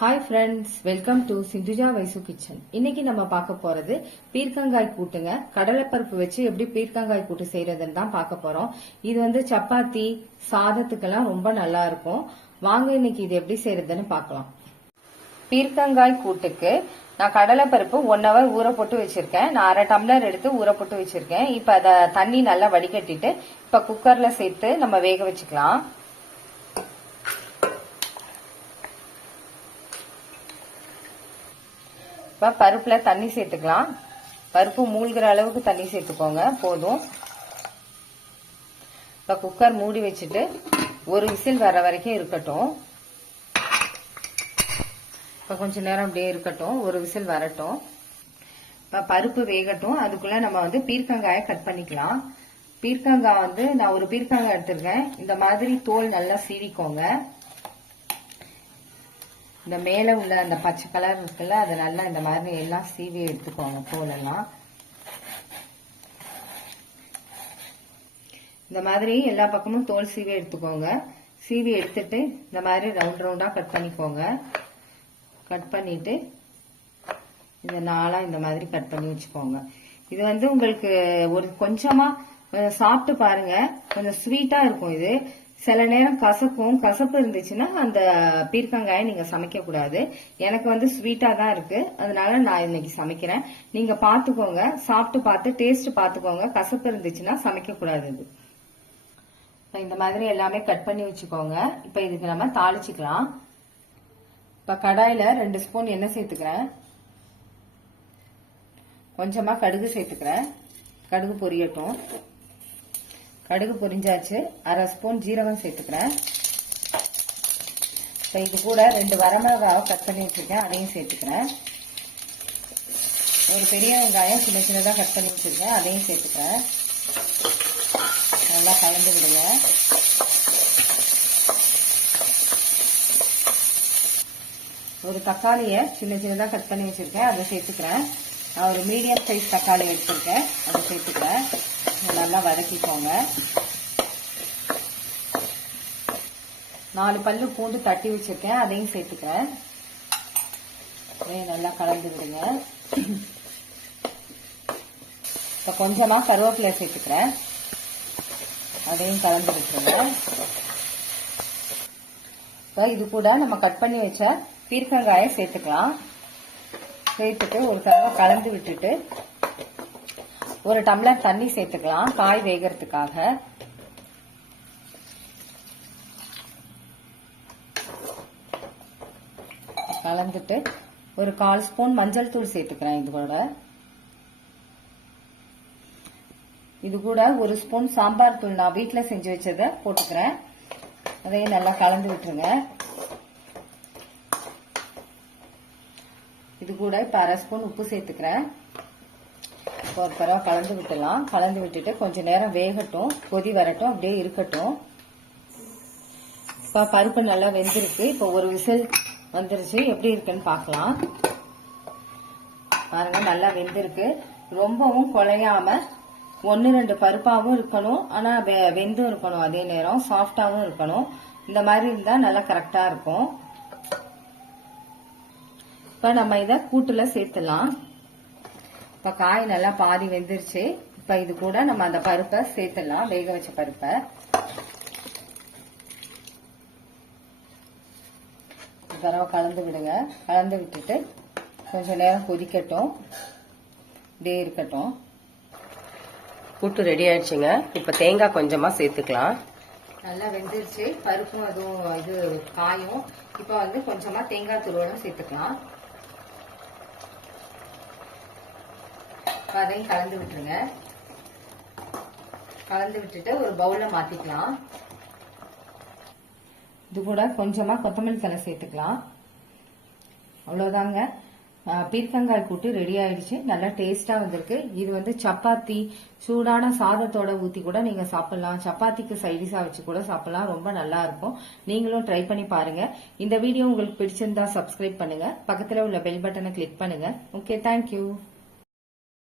Hi friends, welcome to Sindhuja Vaisu kitchen. இன்னைக்கு நம்ம பார்க்க போறது பீர்க்கங்காய் கூட்டுங்க. கடலைப்பருப்பு வச்சு எப்படி பீர்க்கங்காய் கூட்டு செய்யறதுன்னு தான் பார்க்க போறோம். இது வந்து சப்பாத்தி சாதத்துக்கெல்லாம் ரொம்ப நல்லா இருக்கும். வாங்க இன்னைக்கு இது எப்படி செய்யறதுன்னு பார்க்கலாம். பீர்க்கங்காய் கூட்டுக்கு நான் கடலைப்பருப்பு 1 hour ஊற போட்டு வச்சிருக்கேன். நான் 1/2 டம்ளர் எடுத்து ஊற போட்டு வச்சிருக்கேன். இப்ப அத தண்ணி நல்லா வடிகட்டிட்டு இப்ப குக்கர்ல சேர்த்து நம்ம வேக வச்சுக்கலாம். இப்ப பருப்புல தண்ணி சேர்த்துக்கலாம். பருப்பு மூழ்கிற அளவுக்கு தண்ணி சேர்த்துக்கோங்க, போதும். இப்ப குக்கர் மூடி வச்சுட்டு ஒரு விசில் வர வரைக்கும் இருக்கட்டும். இப்ப கொஞ்ச நேரம் அப்படியே இருக்கட்டும், ஒரு விசில் வரட்டும். இப்ப பருப்பு வேகட்டும். அதுக்குள்ள நம்ம வந்து பீர்க்கங்காயை கட் பண்ணிக்கலாம். பீர்க்கங்காய் வந்து நான் ஒரு பீர்க்கங்காய் எடுத்திருக்கேன். இந்த மாதிரி தோல் நல்லா சீவிக்கோங்க. இந்த மேல உள்ள அந்த பச்சை கலர் இருக்குல்ல, அதை நல்லா இந்த மாதிரி எல்லாம் சீவி எடுத்துக்கோங்க. தோல் எல்லாம் இந்த மாதிரி எல்லா பக்கமும் தோல் சீவி எடுத்துக்கோங்க. சீவி எடுத்துட்டு இந்த மாதிரி ரவுண்ட் ரவுண்டா கட் பண்ணிக்கோங்க. கட் பண்ணிட்டு இந்த நாளா இந்த மாதிரி கட் பண்ணி வச்சுக்கோங்க. இது வந்து உங்களுக்கு ஒரு கொஞ்சமா சாப்பிட்டு பாருங்க, கொஞ்சம் ஸ்வீட்டா இருக்கும். இது சில நேரம் கசப்பு இருந்துச்சுன்னா அந்த பீர்க்கங்காயை நீங்க சமைக்க கூடாது. எனக்கு வந்து ஸ்வீட்டா தான் இருக்கு, அதனால நான் இன்னைக்கு சமைக்கிறேன். நீங்க பாத்துக்கோங்க, சாப்பிட்டு பார்த்து டேஸ்ட் பாத்துக்கோங்க. கசப்பு இருந்துச்சுன்னா சமைக்க கூடாது. இது இந்த மாதிரி எல்லாமே கட் பண்ணி வச்சுக்கோங்க. இப்ப இதுக்கு நம்ம தாளிச்சுக்கலாம். இப்ப கடாயில 2 ஸ்பூன் எண்ணெய் சேர்த்துக்கிறேன். கொஞ்சமா கடுகு சேர்த்துக்கிறேன். கடுகு பொரியட்டும். கடுகு பொரிஞ்சாச்சு. 1/2 ஸ்பூன் ஜீரகம் சேர்த்துக்கிறேன். இப்ப இது கூட 2 வரமிளகாவை கட் பண்ணி வச்சிருக்கேன், அதையும் சேர்த்துக்கிறேன். ஒரு பெரிய வெங்காயம் சின்ன சின்னதா கட் பண்ணி வச்சிருக்கேன், அதையும் சேர்த்துக்கிறேன். நல்லா கலந்து விடுங்க. ஒரு தக்காளியை சின்ன சின்னதா கட் பண்ணி வச்சிருக்கேன், அதை சேர்த்துக்கிறேன். நான் ஒரு மீடியம் சைஸ் தக்காளி எடுத்திருக்கேன், அதை சேர்த்துக்கிறேன். நல்லா வதக்கிக்கோங்க. 4 பல்லு பூண்டு தட்டி வச்சிருக்கேன், அதையும் சேர்த்துக்கிறேன். நல்லா கலந்து விடுங்க. இப்ப கொஞ்சமா கருவேப்பிலை சேர்த்துக்கிறேன், அதையும் கலந்து விட்டுருங்க. இப்ப இது கூட நம்ம கட் பண்ணி வச்ச பீர்க்கங்காயை சேர்த்துக்கலாம். சேர்த்துட்டு ஒரு தடவை கலந்து விட்டுட்டு 1 டம்ளர் தண்ணி சேர்த்துக்கலாம், காய் வேகிறதுக்காக. கலந்துட்டு ஒரு 1/4 ஸ்பூன் மஞ்சள் தூள் சேர்த்துக்கிறேன். இது கூட 1 ஸ்பூன் சாம்பார் தூள் நான் வீட்டுல செஞ்சு வச்சதை போட்டுக்கிறேன். அதையும் நல்லா கலந்து விட்டுருங்க. இது கூட இப்ப 1/2 ஸ்பூன் உப்பு சேர்த்துக்கிறேன். ஒரு தடவை கலந்து விட்டுலாம். கலந்து விட்டுட்டு கொஞ்ச நேரம் வேகட்டும், கொதி வரட்டும், அப்படியே இருக்கட்டும். இப்ப பருப்பு நல்லா வெந்திருக்கு. இப்ப ஒரு விசில் வந்துருச்சு. எப்படி இருக்குன்னு பாக்கலாம். பாருங்க, நல்லா வெந்திருக்கு. ரொம்பவும் குழையாம 1-2 பருப்பாவும் இருக்கணும், ஆனா வெந்தும் இருக்கணும். அதே நேரம் சாஃப்டாவும் இருக்கணும். இந்த மாதிரி இருந்தா நல்லா கரெக்டா இருக்கும். இப்ப நம்ம இத கூட்டுல சேர்த்துலாம். இப்ப காய் நல்லா பாதி வெந்துருச்சு. இப்ப இது கூட நம்ம அந்த பருப்பை சேர்த்துலாம், வேக வச்ச பருப்பை. தடவை கலந்து விடுங்க. கலந்து விட்டுட்டு கொஞ்ச நேரம் கொதிக்கட்டும், இப்படியே இருக்கட்டும். கூட்டு ரெடி ஆயிடுச்சுங்க. இப்ப தேங்காய் கொஞ்சமா சேர்த்துக்கலாம். நல்லா வெந்துருச்சு பருப்பும், அதுவும் இது காயும். இப்ப வந்து கொஞ்சமா தேங்காய் துருவலும் சேர்த்துக்கலாம். அதையும் கலந்து விட்டுருங்க. கலந்து விட்டுட்டு ஒரு பவுல்ல மாத்திக்கலாம். இது கூட கொஞ்சமா கொத்தமல்லி தழை சேர்த்துக்கலாம். அவ்வளவுதாங்க, பீர்க்கங்காய் கூட்டு ரெடி ஆயிடுச்சு. நல்லா டேஸ்டா வந்திருக்கு. இது வந்து சப்பாத்தி, சூடான சாதத்தோட ஊத்தி கூட நீங்க சாப்பிடலாம். சப்பாத்திக்கு சைடிஷா வச்சு கூட சாப்பிடலாம். ரொம்ப நல்லா இருக்கும். நீங்களும் ட்ரை பண்ணி பாருங்க. இந்த வீடியோ உங்களுக்கு பிடிச்சிருந்தா சப்ஸ்கிரைப் பண்ணுங்க. பக்கத்துல உள்ள பெல் பட்டனை கிளிக் பண்ணுங்க. Okay, thank you.